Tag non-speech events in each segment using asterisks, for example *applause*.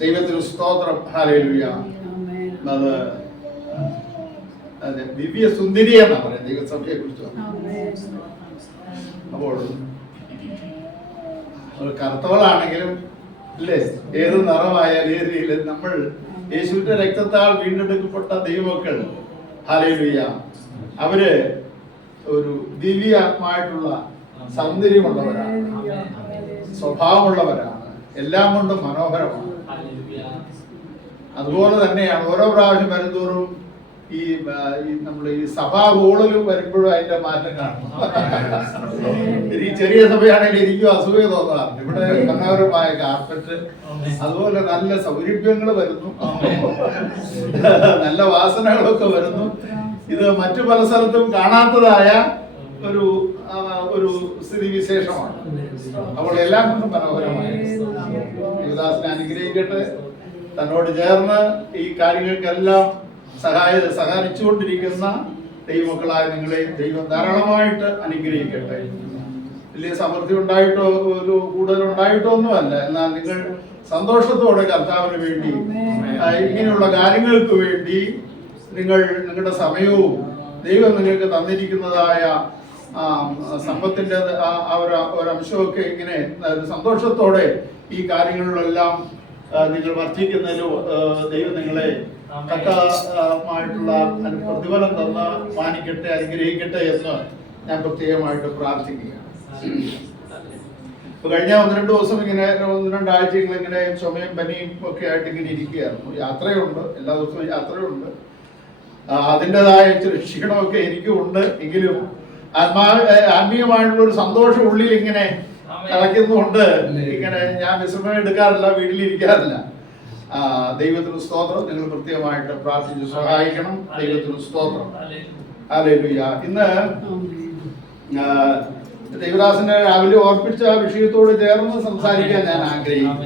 ദൈവത്തിന് സ്തോത്രം. ഹാലേലുയ അത് ദിവ്യ സുന്ദരി എന്നാ പറയാം ദൈവസഭയെ കുറിച്ച് അപ്പോൾ ഒരു കറുത്തവളാണെങ്കിലും അല്ലേ? ഏത് നിറമായാലും ഏത് രീതിയിൽ നമ്മൾ യേശുവിന്റെ രക്തത്താൽ വീണ്ടെടുക്കപ്പെട്ട ദൈവമക്കൾ. ഹാലേലുയ അവർ ഒരു ദിവ്യമായിട്ടുള്ള സൗന്ദര്യമുള്ളവരാണ്. സ്വഭാവമുള്ളവരാണ്. എല്ലാം കൊണ്ടും മനോഹരമാണ്. അതുപോലെ തന്നെയാണ് ഓരോ പ്രാവശ്യം വരുന്തോറും ഈ നമ്മുടെ ഈ നമ്മൾ ഈ സഭാ ഹോളിൽ വരുമ്പോഴും അതിന്റെ മാറ്റം കാണും *laughs* ഈ ചെറിയ സഭയാണെങ്കിൽ എനിക്കും അസൂയ തോന്നാറുണ്ട് ഇവിടെ മനോഹരമായ കാർപ്പറ്റ് അതുപോലെ നല്ല സൗരഭ്യങ്ങൾ വരുന്നു. നല്ല വാസനകളൊക്കെ വരുന്നു. ഇത് മറ്റു പല സ്ഥലത്തും കാണാത്തതായ ഒരു ഒരു സ്ഥിതി വിശേഷമാണ്. അപ്പോൾ എല്ലാം കൊണ്ടും മനോഹരമായ യുവദാസിനെ അനുഗ്രഹിക്കട്ടെ. തന്നോട് ചേർന്ന് ഈ കാര്യങ്ങൾക്കെല്ലാം സഹായ സഹായിച്ചുകൊണ്ടിരിക്കുന്ന ദൈവമക്കളായ നിങ്ങളെ ദൈവം ധാരാളമായിട്ട് അനുഗ്രഹിക്കട്ടെ. വലിയ സമൃദ്ധി ഉണ്ടായിട്ടോ ഒരു കൂടുതൽ ഉണ്ടായിട്ടോ ഒന്നുമല്ല. എന്നാൽ നിങ്ങൾ സന്തോഷത്തോടെ കർത്താവിന് വേണ്ടി ഇങ്ങനെയുള്ള കാര്യങ്ങൾക്ക് വേണ്ടി നിങ്ങൾ നിങ്ങളുടെ സമയവും ദൈവം നിങ്ങൾക്ക് തന്നിരിക്കുന്നതായ സമ്പത്തിന്റെ ആ- ഒരു ഒരു അംശമൊക്കെ ഇങ്ങനെ സന്തോഷത്തോടെ ഈ കാര്യങ്ങളിലെല്ലാം നിങ്ങൾ വർദ്ധിക്കുന്നതിന് ആ, ദൈവം നിങ്ങളെ തക്കമായിട്ടുള്ള പ്രതിഫലം തന്ന് മാനിക്കട്ടെ അനുഗ്രഹിക്കട്ടെ എന്ന് ഞാൻ പ്രത്യേകമായിട്ട് പ്രാർത്ഥിക്കുകയാണ്. കഴിഞ്ഞ ഒന്ന് രണ്ട് ദിവസം ഇങ്ങനെ ഒന്ന് രണ്ടാഴ്ച ഇങ്ങനെ ചുമയും പനിയും ഒക്കെ ആയിട്ട് ഇങ്ങനെ ഇരിക്കുകയായിരുന്നു. യാത്രയുണ്ട് എല്ലാ ദിവസവും യാത്രയുണ്ട്. അതിന്റെതായ ഇച്ചിരി ക്ഷീണമൊക്കെ എനിക്കും ഉണ്ട്. എങ്കിലും ആത്മാ ആത്മീയമായിട്ടുള്ള ഒരു സന്തോഷം ഉള്ളിൽ ഇങ്ങനെ കളയ്ക്കുന്നുണ്ട് ഇങ്ങനെ ഞാൻ വിശ്രമം എടുക്കാറില്ല വീട്ടിലിരിക്കാറില്ല. ആ, ദൈവത്തിന് സ്തോത്രം. നിങ്ങൾ പ്രത്യേകമായിട്ട് പ്രാർത്ഥിച്ച് സഹായിക്കണം. ദൈവത്തിന് സ്തോത്രം. ഹല്ലേലൂയ. ഇന്ന് ആ, ദൈവദാസനെ രാവിലെ ഓർപ്പിച്ച വിഷയത്തോട് ചേർന്ന് സംസാരിക്കാൻ ഞാൻ ആഗ്രഹിക്കുന്നു.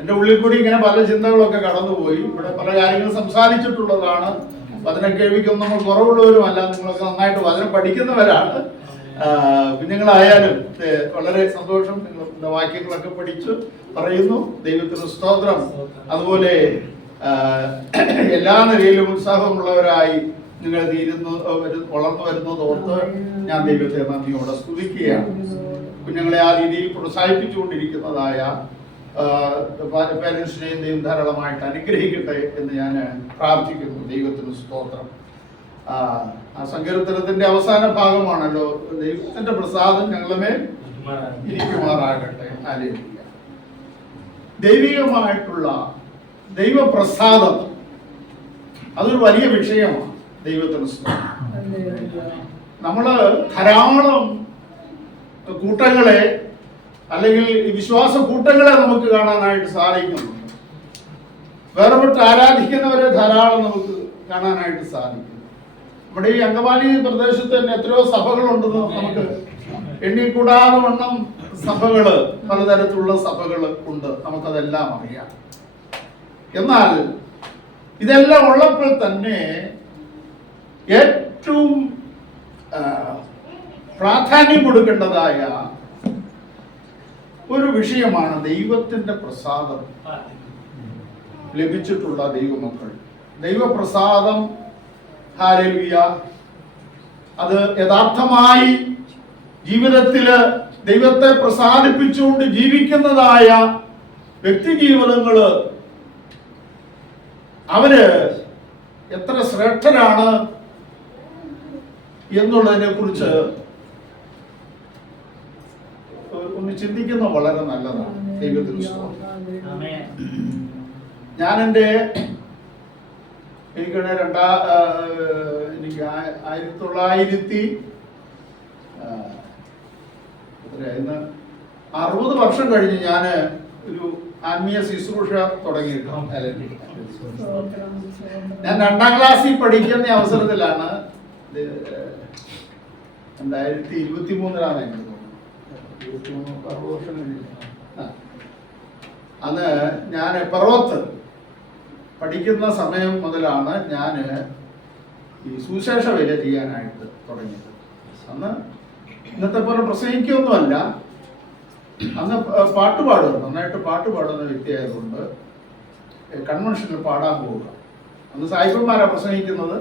എന്റെ ഉള്ളിൽ കൂടി ഇങ്ങനെ പല ചിന്തകളൊക്കെ കടന്നുപോയി. ഇവിടെ പല കാര്യങ്ങളും സംസാരിച്ചിട്ടുള്ളതാണ്. വചന കേൾവിക്കൊന്നും നമ്മൾ കുറവുള്ളവരുമല്ല. നിങ്ങളൊക്കെ നന്നായിട്ട് വചനം പഠിക്കുന്നവരാണ്. ആ, കുഞ്ഞുങ്ങളായാലും വളരെ സന്തോഷം. നിങ്ങളുടെ വാക്യങ്ങളൊക്കെ പഠിച്ചു പറയുന്നു. ദൈവത്തിന് സ്തോത്രം. അതുപോലെ എല്ലാ നിലയിലും ഉത്സാഹമുള്ളവരായി നിങ്ങൾ തീരുന്നു വളർന്നു വരുന്നത് ഓർത്ത് ഞാൻ ദൈവത്തെ നന്ദിയോടെ സ്തുതിക്കുകയാണ്. കുഞ്ഞുങ്ങളെ ആ രീതിയിൽ പ്രോത്സാഹിപ്പിച്ചുകൊണ്ടിരിക്കുന്നതായ പേരൻസിനെയും ദൈവം ധാരാളമായിട്ട് അനുഗ്രഹിക്കട്ടെ എന്ന് ഞാൻ പ്രാർത്ഥിക്കുന്നു. ദൈവത്തിന് സ്തോത്രം. സങ്കീർത്തനത്തിന്റെ അവസാന ഭാഗമാണല്ലോ. ദൈവത്തിന്റെ പ്രസാദം ഞങ്ങളുമേ ഇരിക്കുമാറാകട്ടെ. ആലോചിക്കുക ദൈവികമായിട്ടുള്ള ദൈവപ്രസാദം അതൊരു വലിയ വിഷയമാണ് ദൈവത്തിന് നമ്മൾ ധാരാളം കൂട്ടങ്ങളെ അല്ലെങ്കിൽ വിശ്വാസ കൂട്ടങ്ങളെ നമുക്ക് കാണാനായിട്ട് സാധിക്കുന്നുണ്ട്. വിട്ട് ആരാധിക്കുന്നവരെ ധാരാളം നമുക്ക് കാണാനായിട്ട് സാധിക്കും. നമ്മുടെ ഈ അങ്കമാലി പ്രദേശത്ത് തന്നെ എത്രയോ സഭകളുണ്ടെന്ന് നമുക്ക് എണ്ണിക്കൂടാതെ വണ്ണം സഭകൾ പലതരത്തിലുള്ള സഭകൾ ഉണ്ട്. നമുക്കതെല്ലാം അറിയാം. എന്നാൽ ഇതെല്ലാം ഉള്ളപ്പോൾ തന്നെ ഏറ്റവും പ്രാധാന്യം കൊടുക്കേണ്ടതായ ഒരു വിഷയമാണ് ദൈവത്തിന്റെ പ്രസാദം. ലഭിച്ചിട്ടുള്ള ദൈവമക്കൾ. ദൈവപ്രസാദം ഹാലലുയ അത് യഥാർത്ഥമായി ജീവിതത്തിൽ ദൈവത്തെ പ്രസാദിപ്പിച്ചുകൊണ്ട് ജീവിക്കുന്നതായ വ്യക്തി ജീവിതങ്ങൾ അവർ എത്ര ശ്രേഷ്ഠരാണ് എന്നുള്ളതിനെ കുറിച്ച് ഒന്ന് ചിന്തിക്കുന്ന വളരെ നല്ലതാണ് ദൈവത്തിന്. ഞാൻ എന്റെ എനിക്കിടെ രണ്ടാ എനിക്ക് ആയിരത്തി തൊള്ളായിരത്തി ഇന്ന് അറുപത് വർഷം കഴിഞ്ഞ് ഞാൻ ഒരു ആത്മീയ ശുശ്രൂഷ തുടങ്ങിയിട്ടുണ്ട്. ഞാൻ രണ്ടാം ക്ലാസ്സിൽ പഠിക്കുന്ന അവസരത്തിലാണ് രണ്ടായിരത്തി ഇരുപത്തി മൂന്നിലാണ് എനിക്ക് തോന്നുന്നത് ഇരുപത്തി മൂന്ന് അറുപത് വർഷം കഴിഞ്ഞു. ആ. അന്ന് ഞാൻ പെറോത്ത് പഠിക്കുന്ന സമയം മുതലാണ് ഞാൻ ഈ സുവിശേഷ വേല ചെയ്യാനായിട്ട് തുടങ്ങിയത്. അന്ന് ഇന്നത്തെ പോലെ പ്രസംഗിക്കൊന്നുമല്ല. അന്ന് പാട്ട് പാടുക നന്നായിട്ട് പാട്ട് പാടുന്ന വ്യക്തിയായതുകൊണ്ട് കൺവെൻഷനിൽ പാടാൻ പോവുക. അന്ന് സായിപ്പന്മാരാ പ്രസംഗിക്കുന്നത്.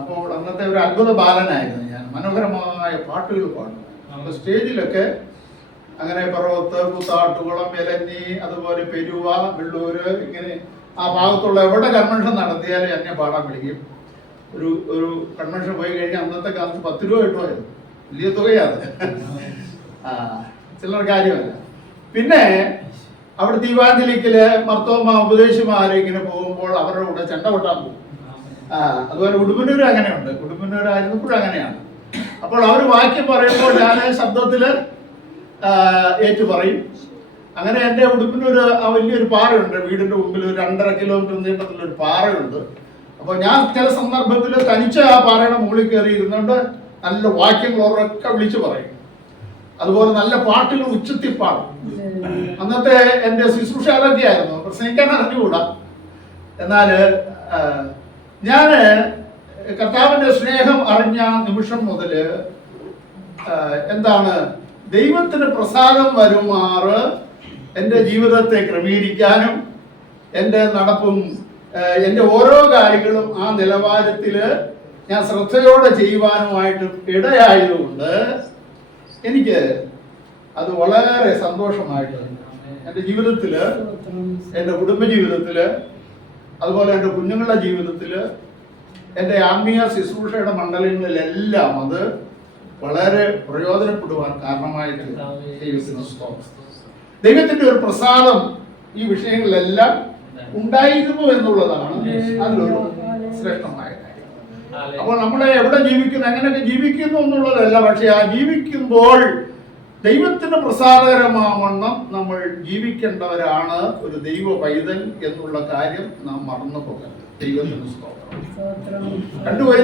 അപ്പോൾ അന്നത്തെ ഒരു അത്ഭുത ബാലനായിരുന്നു ഞാൻ. മനോഹരമായ പാട്ടുകൾ പാടും. അപ്പോൾ സ്റ്റേജിലൊക്കെ അങ്ങനെ പറവത്ത് കൂത്താട്ടുകുളം എലഞ്ഞി അതുപോലെ പെരുവ വെള്ളൂര് ഇങ്ങനെ ആ ഭാഗത്തുള്ള എവിടെ കൺവെൻഷൻ നടത്തിയാലും എന്നെ പാടാൻ വിളിക്കും. ഒരു ഒരു കൺവെൻഷൻ പോയി കഴിഞ്ഞാൽ അന്നത്തെ കാലത്ത് പത്ത് രൂപ കിട്ടുമായിരുന്നു. വലിയ തുകയാണ്. ആ ചിലർ കാര്യമല്ല. പിന്നെ അവിടെ ദീപാഞ്ജലിക്കൽ മർത്തോമ ഉപദേശിമാരെ ഇങ്ങനെ പോകുമ്പോൾ അവരുടെ കൂടെ ചെണ്ട കൊട്ടാൻ പോകും. ആ അതുപോലെ ഉടുമ്പന്നൂർ അങ്ങനെയുണ്ട്. ഉടുമ്പന്നൂർ ആയിരുന്നപ്പോഴും അങ്ങനെയാണ്. അപ്പോൾ അവർ വാക്യം പറയുമ്പോൾ ഞാൻ ശബ്ദത്തിൽ ഏറ്റു പറയും അങ്ങനെ എന്റെ ഉടുപ്പിനൊരു വലിയൊരു പാറയുണ്ട്. വീടിന്റെ മുമ്പിൽ ഒരു രണ്ടര കിലോമീറ്റർ നീട്ടത്തിലൊരു പാറയുണ്ട്. അപ്പോൾ ഞാൻ ചില സന്ദർഭത്തിൽ തനിച്ച് ആ പാറയുടെ മുകളിൽ കയറി ഇരുന്നുകൊണ്ട് നല്ല വാക്യങ്ങൾ ഉറക്കെ വിളിച്ചു പറയും. അതുപോലെ നല്ല പാട്ടുകൾ ഉച്ചത്തിൽ പാടും അന്നത്തെ എന്റെ ശുശ്രൂഷ അതൊക്കെയായിരുന്നു പ്രസംഗിക്കാൻ അറിഞ്ഞുകൂടാ. എന്നാൽ ഞാൻ കർത്താവിന്റെ സ്നേഹം അറിഞ്ഞ നിമിഷം മുതൽ എന്താണ് ദൈവത്തിന് പ്രസാദം വരുമാറ് എന്റെ ജീവിതത്തെ ക്രമീകരിക്കാനും എന്റെ നടപ്പും എന്റെ ഓരോ കാര്യങ്ങളും ആ നിലവാരത്തിൽ ഞാൻ ശ്രദ്ധയോടെ ചെയ്യുവാനുമായിട്ട് ഇടയായതുകൊണ്ട് എനിക്ക് അത് വളരെ സന്തോഷമായിട്ട് എന്റെ ജീവിതത്തിൽ എന്റെ കുടുംബ ജീവിതത്തിൽ അതുപോലെ എന്റെ കുഞ്ഞുങ്ങളുടെ ജീവിതത്തിൽ എന്റെ ആത്മീയ ശുശ്രൂഷയുടെ മണ്ഡലങ്ങളിലെല്ലാം അത് വളരെ പ്രയോജനപ്പെടുവാൻ കാരണമായിട്ട് ദൈവത്തിന് സ്തോത്രം. ദൈവത്തിന്റെ ഒരു പ്രസാദം ഈ വിഷയങ്ങളിലെല്ലാം ഉണ്ടായിരുന്നു എന്നുള്ളതാണ് അതിലൊരു ശ്രേഷ്ഠമായ കാര്യം. അപ്പോൾ നമ്മളെ എവിടെ ജീവിക്കുന്നു എങ്ങനെയൊക്കെ ജീവിക്കുന്നു എന്നുള്ളതല്ല പക്ഷെ ആ ജീവിക്കുമ്പോൾ ദൈവത്തിന് പ്രസാദകരമാവണ്ണം നമ്മൾ ജീവിക്കേണ്ടവരാണ് ഒരു ദൈവ പൈതൽ എന്നുള്ള കാര്യം നാം മറന്നു പോകരുത്. ദൈവത്തിന് സ്തോത്രം.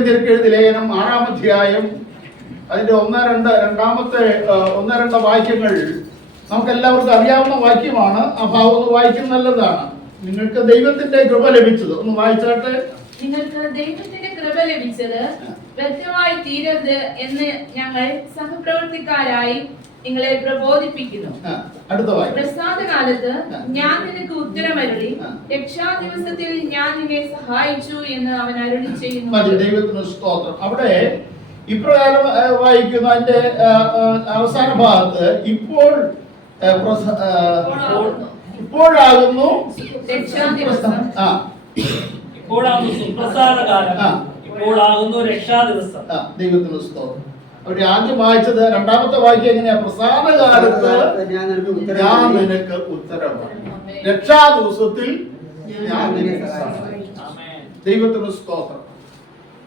തിരക്കെഴുതി ലേഖനം ആറാം അധ്യായം അതിന്റെ ഒന്ന് രണ്ട് രണ്ടാമത്തെ ഒന്ന് രണ്ട് വാക്യങ്ങൾ നമുക്ക് എല്ലാവർക്കും അറിയാവുന്ന വാക്യമാണ്. ആ ഭാവം ഒന്ന് വായിക്കുന്ന നല്ലതാണ്. നിങ്ങൾക്ക് ദൈവത്തിന്റെ കൃപ ലഭിച്ചത്. ഒന്ന് വായിച്ചാട്ടെ. നിങ്ങൾക്ക് ദൈവത്തിന്റെ കൃപ ലഭിച്ചത് വ്യക്തമായി തീരരുത് എന്ന് ഞങ്ങൾ സഹപ്രവർത്തിക്കാരായി നിങ്ങളെ പ്രബോധിപ്പിക്കുന്നു. ആ, അടുത്ത വാക്യം. പ്രസാദ കാലത്ത് ഞാൻ നിനക്ക് ഉത്തരമരുളി. രക്ഷാ ദിവസത്തിൽ ഞാൻ നിന്നെ സഹായിച്ചു എന്ന് അവൻ അരുളി ചെയ്യുന്നു. ദൈവത്തിന് സ്തോത്രം. അവിടെ ഇപ്രകാരം വായിക്കുന്ന. അതിന്റെ അവസാന ഭാഗത്ത് ഇപ്പോൾ ഇപ്പോഴാകുന്നു. ആ. ഇപ്പോഴാകുന്നു സുപ്രസാദ കാലം ആ. ഇപ്പോഴാകുന്നു രക്ഷാ ദിവസം ആ, ദൈവത്തിന് സ്തോത്രം. അവിടെ ആദ്യം വായിച്ചത് രണ്ടാമത്തെ വായിക്കുക എങ്ങനെയാ? പ്രസാദ കാലത്ത് ഞാൻ നിനക്ക് ഉത്തരവാണ്. രക്ഷാ ദിവസത്തിൽ ഞാൻ. ദൈവത്തിന് സ്തോത്രം.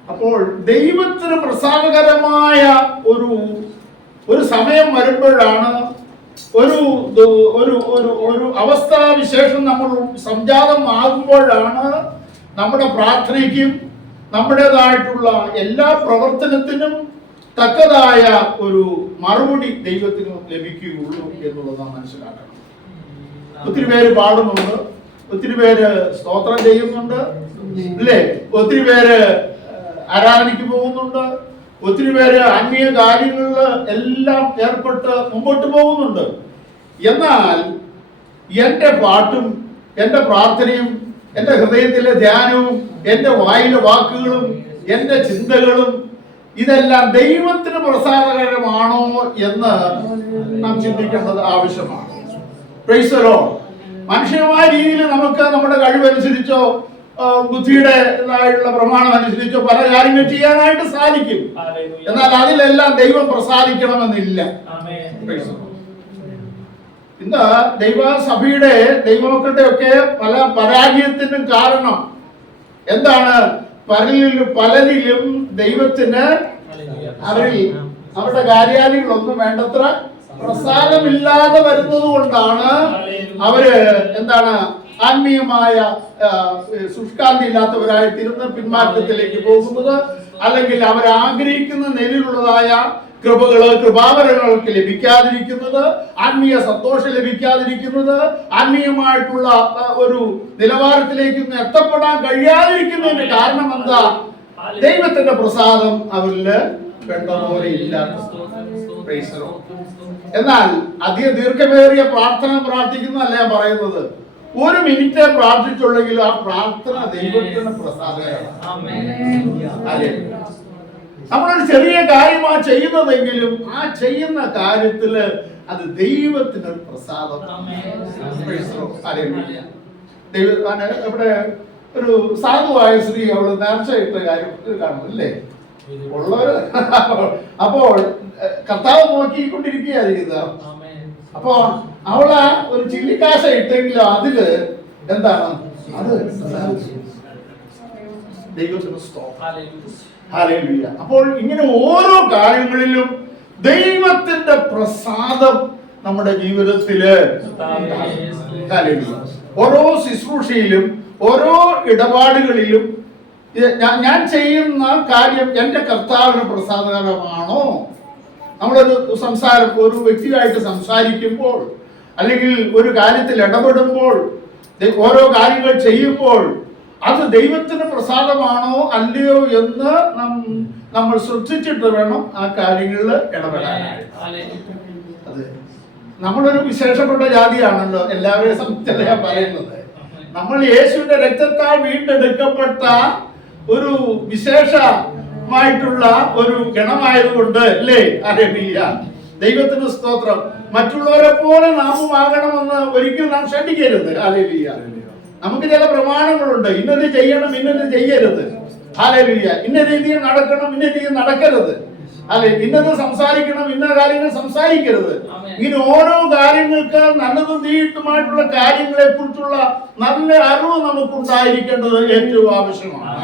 അപ്പോൾ ദൈവത്തിന് പ്രസാദകരമായ ഒരു ഒരു സമയം വരുമ്പോഴാണ് ഒരു ഒരു ഒരു ഒരു അവസ്ഥാവിശേഷം നമ്മൾ സംജാതമാകുമ്പോഴാണ് നമ്മുടെ പ്രാർത്ഥനയ്ക്കും നമ്മുടേതായിട്ടുള്ള എല്ലാ പ്രവർത്തനത്തിനും തക്കതായ ഒരു മറുപടി ദൈവത്തിന് ലഭിക്കുകയുള്ളൂ എന്നുള്ളത് നാം മനസ്സിലാക്കണം. ഒത്തിരി പേര് പാടുന്നുണ്ട്. ഒത്തിരി പേര് സ്തോത്രം ചെയ്യുന്നുണ്ട്. അല്ലേ ഒത്തിരി പേര് ആരാധനയ്ക്ക് പോകുന്നുണ്ട്. ഒത്തിരി പേര് ആത്മീയ കാര്യങ്ങളിൽ എല്ലാം ഏർപ്പെട്ട് മുമ്പോട്ട് പോകുന്നുണ്ട് എന്നാൽ എന്റെ പാട്ടും എന്റെ പ്രാർത്ഥനയും എന്റെ ഹൃദയത്തിലെ ധ്യാനവും എന്റെ വായിലെ വാക്കുകളും എന്റെ ചിന്തകളും ഇതെല്ലാം ദൈവത്തിന് പ്രസാദകരമാണോ എന്ന് നാം ചിന്തിക്കേണ്ടത് ആവശ്യമാണ്. മനുഷ്യമായ രീതിയിൽ നമുക്ക് നമ്മുടെ കഴിവനുസരിച്ചോ ബുദ്ധിയുടെ ആയിട്ടുള്ള പ്രമാണം അനുസരിച്ചോ പല കാര്യങ്ങൾ ചെയ്യാനായിട്ട് സാധിക്കും. എന്നാൽ അതിലെല്ലാം ദൈവം പ്രസാദിക്കണമെന്നില്ല. ഇന്ന് ദൈവസഭയുടെ ദൈവമക്കളുടെ ഒക്കെ പല പരാജയത്തിനും കാരണം എന്താണ് പലരിലും പലരിലും ദൈവത്തിന്. അവരിൽ അവരുടെ കാര്യാലയങ്ങളൊന്നും വേണ്ടത്ര പ്രസാദമില്ലാതെ വരുന്നത് കൊണ്ടാണ് അവർ എന്താണ് ആത്മീയമായ ശുഷ്കാന്തി ഇല്ലാത്തവരായി തിരുന്ന പിന്മാറ്റത്തിലേക്ക് പോകുന്നത് അല്ലെങ്കിൽ അവർ ആഗ്രഹിക്കുന്ന നിലയിലുള്ളതായ കൃപകൾ കൃപാവരങ്ങൾക്ക് ലഭിക്കാതിരിക്കുന്നത് ആത്മീയ സന്തോഷം ലഭിക്കാതിരിക്കുന്നത് ആത്മീയമായിട്ടുള്ള ഒരു നിലവാരത്തിലേക്ക് എത്തപ്പെടാൻ കഴിയാതിരിക്കുന്നതിന്റെ കാരണം എന്താ? ദൈവത്തിന്റെ പ്രസാദം അവരിൽ വേണ്ട പോലെ ഇല്ലാത്ത. എന്നാൽ അധിക ദീർഘമേറിയ പ്രാർത്ഥന പ്രാർത്ഥിക്കുന്നതല്ല ഞാൻ പറയുന്നത്. ഒരു മിനിറ്റ് പ്രാർത്ഥിച്ചുള്ളെങ്കിൽ ആ പ്രാർത്ഥന ദൈവത്തിന് പ്രസാദകരമാണ്. നമ്മളൊരു ചെറിയ കാര്യമാ ചെയ്യുന്നതെങ്കിലും ആ ചെയ്യുന്ന കാര്യത്തിൽ അത് ദൈവത്തിന് പ്രസാദമാണ് പ്രസാദം ആമേൻ. ഹല്ലേലൂയ. ദൈവ ആണ് ഇവിടെ ഒരു സാധുവായ സ്ത്രീ അവൾ നേർച്ചയിട്ട കാര്യം കാണും അല്ലേ ഉള്ളവര് അപ്പോൾ കർത്താവ് നോക്കിക്കൊണ്ടിരിക്കുകയായിരിക്കുന്നത് ആമേൻ. അപ്പോ അവൾ ഒരു ചില്ലിക്കാശ ഇട്ടെങ്കിലും അതിൽ എന്താണ്? അത്. അപ്പോൾ ഇങ്ങനെ ഓരോ കാര്യങ്ങളിലും ദൈവത്തിന്റെ പ്രസാദം നമ്മുടെ ജീവിതത്തിൽ. ഓരോ ശുശ്രൂഷയിലും ഓരോ ഇടപാടുകളിലും ഞാൻ- ഞാൻ ചെയ്യുന്ന കാര്യം എന്റെ കർത്താവിന് പ്രസാദകരമാണോ? നമ്മളൊരു സംസാരം ഒരു വ്യക്തിയായിട്ട് സംസാരിക്കുമ്പോൾ അല്ലെങ്കിൽ ഒരു കാര്യത്തിൽ ഇടപെടുമ്പോൾ ഓരോ കാര്യങ്ങൾ ചെയ്യുമ്പോൾ അത് ദൈവത്തിന് പ്രസാദമാണോ അല്ലയോ എന്ന് നമ്മൾ ശ്രദ്ധിച്ചിട്ട് വേണം ആ കാര്യങ്ങളിൽ ഇടപെടാനായിട്ട്. അതെ നമ്മളൊരു വിശേഷപ്പെട്ട ജാതിയാണല്ലോ എല്ലാവരെയും സംബന്ധിച്ചല്ല പറയുന്നത് നമ്മൾ യേശുവിന്റെ രക്തത്താൽ വീണ്ടെടുക്കപ്പെട്ട ഒരു വിശേഷമായിട്ടുള്ള ഒരു ഗണമായതുകൊണ്ട് അല്ലേ? അറിയില്ല ദൈവത്തിന് സ്തോത്രം. മറ്റുള്ളവരെ പോലെ നാമും ആകണമെന്ന് ഒരിക്കലും നാം ശ്രദ്ധിക്കരുത്. അലേലിയ നമുക്ക് ചില പ്രമാണങ്ങളുണ്ട്. ഇന്നത് ചെയ്യണം ഇന്നത് ചെയ്യരുത്. ഹാലലിയ ഇന്ന രീതിയിൽ നടക്കണം ഇന്ന രീതിയിൽ നടക്കരുത്. അല്ലെ ഇന്നത് സംസാരിക്കണം ഇന്ന കാര്യങ്ങൾ സംസാരിക്കരുത്. ഇങ്ങനെ ഓരോ കാര്യങ്ങൾക്ക് നല്ലതും തീയിട്ടുമായിട്ടുള്ള കാര്യങ്ങളെ കുറിച്ചുള്ള നല്ല അറിവ് നമുക്കുണ്ടായിരിക്കേണ്ടത് ഏറ്റവും ആവശ്യമാണ്.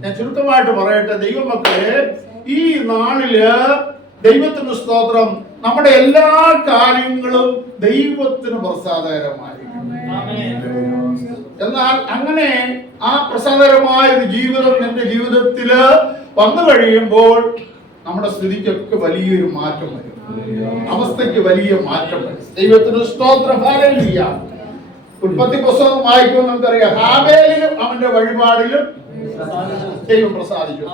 ഞാൻ ചുരുക്കമായിട്ട് പറയട്ടെ ദൈവമക്കളെ ഈ നാളിൽ ദൈവത്തിന് സ്തോത്രം. നമ്മുടെ എല്ലാ കാര്യങ്ങളും ദൈവത്തിന് പ്രസാദകരമായിരിക്കും. എന്നാൽ അങ്ങനെ ആ പ്രസാദകരമായ ഒരു ജീവിതം എന്റെ ജീവിതത്തിൽ വന്നു കഴിയുമ്പോൾ നമ്മുടെ സ്ഥിതിക്കൊക്കെ വലിയൊരു മാറ്റം വരും. അവസ്ഥയ്ക്ക് വലിയ മാറ്റം വരും. ദൈവത്തിന് സ്തോത്രം. ഉൽപ്പത്തി പുസ്തകം വായിക്കുമ്പോൾ നമുക്കറിയാം. ഹാബേലിലും അവന്റെ വഴിപാടിലും ദൈവം പ്രസാദിച്ചു.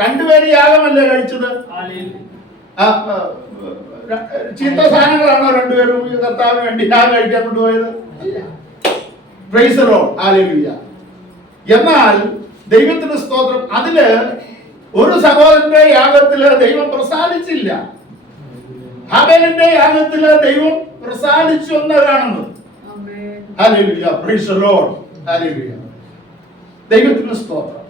രണ്ടുപേര് യാഗമല്ലേ കഴിച്ചത്? ചീത്ത സാധനങ്ങളാണോ രണ്ടുപേരും കർത്താവിന് വേണ്ടി യാഗം കഴിക്കാൻ കൊണ്ടുപോയത്? എന്നാൽ ദൈവത്തിന്റെ സ്തോത്രം അതിൽ ഒരു സഹോദരന്റെ യാഗത്തിൽ ദൈവം പ്രസാദിച്ചില്ല. ഹബലിന്റെ യാഗത്തിൽ ദൈവം പ്രസാദിച്ചു എന്ന് കാണുന്നത് പ്രൈസ് Praise the Lord. ദൈവത്തിന് സ്തോത്രം.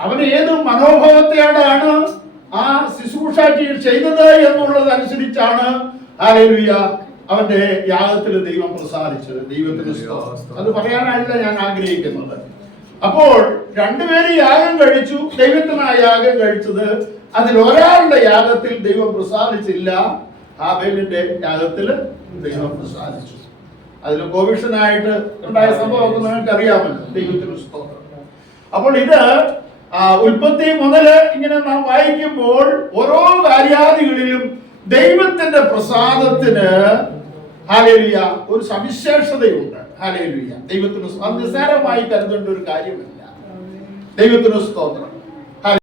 അവന് ഏത് മനോഭാവത്തെയാണ് ആ ശുശ്രൂഷ ചെയ്- ചെയ്തത് എന്നുള്ളത് അനുസരിച്ചാണ് ആലേലുയ അവന്റെ യാഗത്തിൽ ദൈവം പ്രസാദിച്ചത്. ദൈവത്തിന് സ്തോത്രം. അത് പറയാനായില്ല ഞാൻ ആഗ്രഹിക്കുന്നത്. അപ്പോൾ രണ്ടുപേര് യാഗം കഴിച്ചു. ദൈവത്തിനാ യാഗം കഴിച്ചത് അതിൽ ഒരാളുടെ യാഗത്തിൽ ദൈവം പ്രസാദിച്ചില്ല. ആബേലിന്റെ യാഗത്തിൽ ദൈവം പ്രസാദിച്ചു. അതിൽ കോവിഷനായിട്ട് ഉണ്ടായ സംഭവമൊക്കെ നിങ്ങൾക്ക് അറിയാമല്ലോ ദൈവത്തിന് സ്തോത്രം. അപ്പോൾ ഇത് ഉൽപ്പത്തി മുതൽ ഇങ്ങനെ നാം വായിക്കുമ്പോൾ ഓരോ കാര്യാദികളിലും ദൈവത്തിന്റെ പ്രസാദത്തിന് ഹാലേലിയ ഒരു സവിശേഷതയുണ്ട്. ഹാലേലിയ. ദൈവത്തിന് നിസ്സാരമായി കരുതേണ്ട ഒരു കാര്യമല്ല. ദൈവത്തിന് സ്തോത്രം.